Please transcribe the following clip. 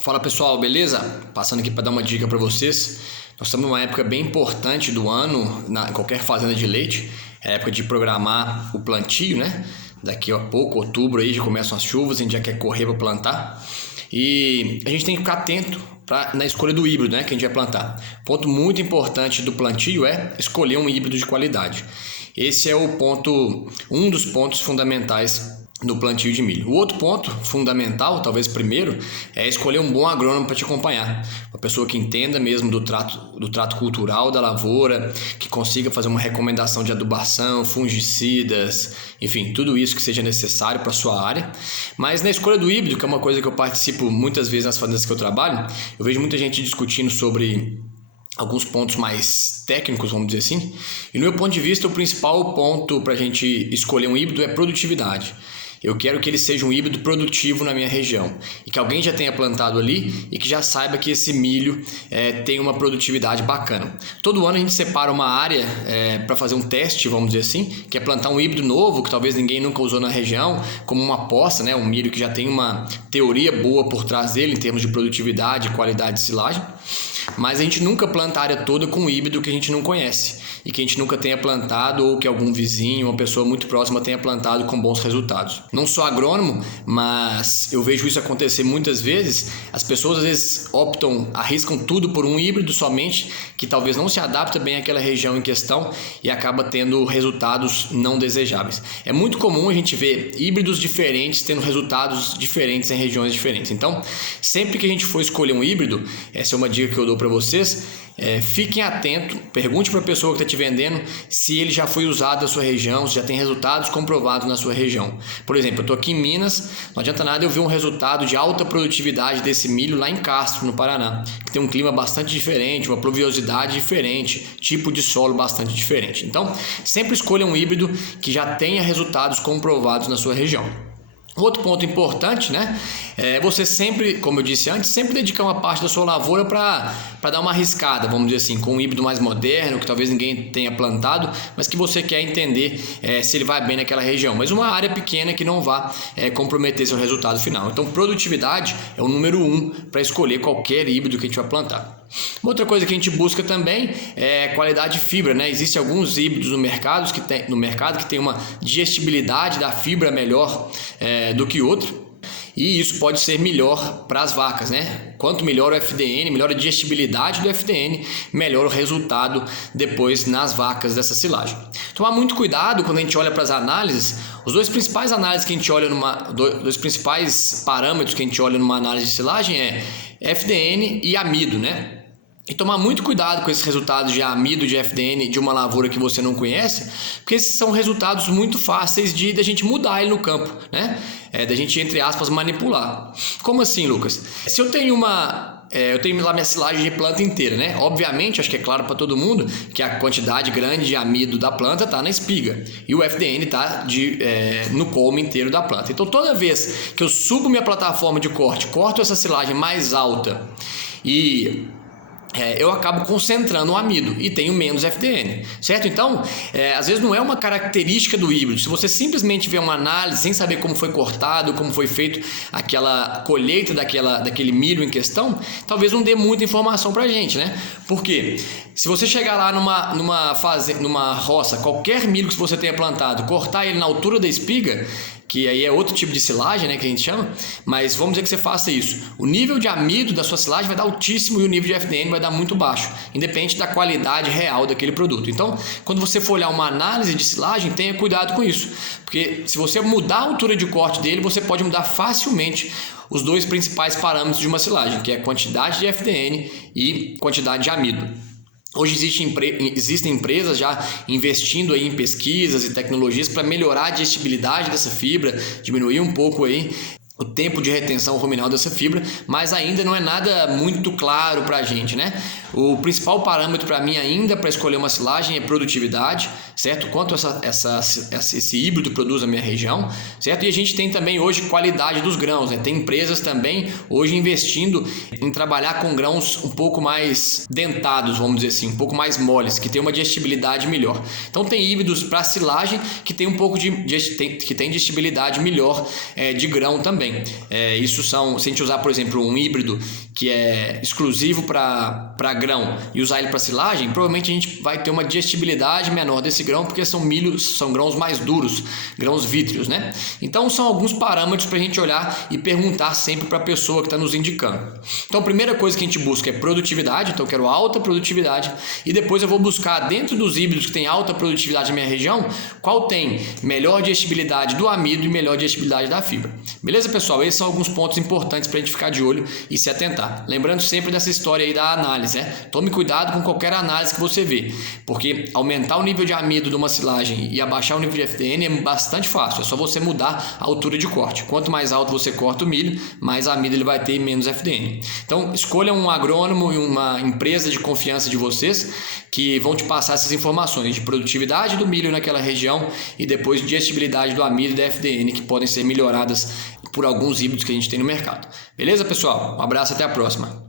Fala pessoal, beleza? Passando aqui para dar uma dica para vocês. Nós estamos numa época bem importante do ano, em qualquer fazenda de leite. É a época de programar o plantio, né? Daqui a pouco, outubro, aí já começam as chuvas, a gente já quer correr para plantar. E a gente tem que ficar atento na escolha do híbrido, né, que a gente vai plantar. Ponto muito importante do plantio é escolher um híbrido de qualidade. Esse é um dos pontos fundamentais no plantio de milho. O outro ponto fundamental, talvez primeiro, é escolher um bom agrônomo para te acompanhar. Uma pessoa que entenda mesmo do trato cultural da lavoura, que consiga fazer uma recomendação de adubação, fungicidas, enfim, tudo isso que seja necessário para a sua área. Mas na escolha do híbrido, que é uma coisa que eu participo muitas vezes nas fazendas que eu trabalho, eu vejo muita gente discutindo sobre alguns pontos mais técnicos, vamos dizer assim. E no meu ponto de vista, o principal ponto para a gente escolher um híbrido é produtividade. Eu quero que ele seja um híbrido produtivo na minha região e que alguém já tenha plantado ali e que já saiba que esse milho tem uma produtividade bacana. Todo ano a gente separa uma área para fazer um teste, vamos dizer assim, que é plantar um híbrido novo que talvez ninguém nunca usou na região, como uma aposta, né? Um milho que já tem uma teoria boa por trás dele em termos de produtividade e qualidade de silagem. Mas a gente nunca planta a área toda com um híbrido que a gente não conhece e que a gente nunca tenha plantado ou que algum vizinho, uma pessoa muito próxima tenha plantado com bons resultados. Não sou agrônomo, mas eu vejo isso acontecer muitas vezes. As pessoas às vezes arriscam tudo por um híbrido somente, que talvez não se adapta bem àquela região em questão e acaba tendo resultados não desejáveis. É muito comum a gente ver híbridos diferentes tendo resultados diferentes em regiões diferentes. Então, sempre que a gente for escolher um híbrido, essa é uma dica que eu dou para vocês, fiquem atentos, pergunte para a pessoa que está te vendendo se ele já foi usado na sua região, se já tem resultados comprovados na sua região. Por exemplo, eu estou aqui em Minas, não adianta nada eu ver um resultado de alta produtividade desse milho lá em Castro, no Paraná, que tem um clima bastante diferente, uma pluviosidade diferente, tipo de solo bastante diferente. Então, sempre escolha um híbrido que já tenha resultados comprovados na sua região. Outro ponto importante, né, é você sempre, como eu disse antes, sempre dedicar uma parte da sua lavoura para dar uma arriscada, vamos dizer assim, com um híbrido mais moderno, que talvez ninguém tenha plantado, mas que você quer entender se ele vai bem naquela região. Mas uma área pequena que não vá comprometer seu resultado final. Então, produtividade é o número 1 para escolher qualquer híbrido que a gente vai plantar. Uma outra coisa que a gente busca também é qualidade de fibra, né? Existem alguns híbridos no mercado que tem uma digestibilidade da fibra melhor do que outro. E isso pode ser melhor para as vacas, né? Quanto melhor o FDN, melhor a digestibilidade do FDN, melhor o resultado depois nas vacas dessa silagem. Tomar muito cuidado quando a gente olha para as análises. Os dois principais parâmetros que a gente olha numa análise de silagem é FDN e amido, né? E tomar muito cuidado com esses resultados de amido, de FDN, de uma lavoura que você não conhece, porque esses são resultados muito fáceis da gente mudar ele no campo, né? Da gente, entre aspas, manipular. Como assim, Lucas? Se eu tenho eu tenho lá minha silagem de planta inteira, né? Obviamente, acho que é claro para todo mundo que a quantidade grande de amido da planta está na espiga e o FDN está no colme inteiro da planta. Então, toda vez que eu subo minha plataforma de corto essa silagem mais alta e eu acabo concentrando o amido e tenho menos FDN, certo? Então, às vezes não é uma característica do híbrido. Se você simplesmente vê uma análise sem saber como foi cortado, como foi feito aquela colheita daquele milho em questão, talvez não dê muita informação pra gente, né? Porque se você chegar lá numa roça, qualquer milho que você tenha plantado, cortar ele na altura da espiga, que aí é outro tipo de silagem, né, que a gente chama, mas vamos dizer que você faça isso. O nível de amido da sua silagem vai dar altíssimo e o nível de FDN vai dar muito baixo, independente da qualidade real daquele produto. Então, quando você for olhar uma análise de silagem, tenha cuidado com isso, porque se você mudar a altura de corte dele, você pode mudar facilmente os dois principais parâmetros de uma silagem, que é a quantidade de FDN e quantidade de amido. Hoje existem empresas já investindo aí em pesquisas e tecnologias para melhorar a digestibilidade dessa fibra, diminuir um pouco aí o tempo de retenção ruminal dessa fibra, mas ainda não é nada muito claro para a gente, né? O principal parâmetro para mim ainda para escolher uma silagem é produtividade, certo? Quanto esse híbrido produz na minha região, certo? E a gente tem também hoje qualidade dos grãos, né? Tem empresas também hoje investindo em trabalhar com grãos um pouco mais dentados, vamos dizer assim, um pouco mais moles, que tem uma digestibilidade melhor. Então tem híbridos para silagem que tem um pouco que tem digestibilidade melhor de grão também. tem. Isso são, se a gente usar, por exemplo, um híbrido que é exclusivo para grão e usar ele para silagem, provavelmente a gente vai ter uma digestibilidade menor desse grão, porque são grãos mais duros, grãos vítreos, né? Então são alguns parâmetros para a gente olhar e perguntar sempre para a pessoa que está nos indicando. Então a primeira coisa que a gente busca é produtividade, então eu quero alta produtividade, e depois eu vou buscar dentro dos híbridos que tem alta produtividade na minha região, qual tem melhor digestibilidade do amido e melhor digestibilidade da fibra. Beleza, pessoal? Esses são alguns pontos importantes para a gente ficar de olho e se atentar. Lembrando sempre dessa história aí da análise, né? Tome cuidado com qualquer análise que você vê, porque aumentar o nível de amido de uma silagem e abaixar o nível de FDN é bastante fácil, é só você mudar a altura de corte. Quanto mais alto você corta o milho, mais amido ele vai ter e menos FDN. Então, escolha um agrônomo e uma empresa de confiança de vocês que vão te passar essas informações de produtividade do milho naquela região e depois de digestibilidade do amido e da FDN, que podem ser melhoradas por alguns híbridos que a gente tem no mercado. Beleza, pessoal? Um abraço, até a próxima.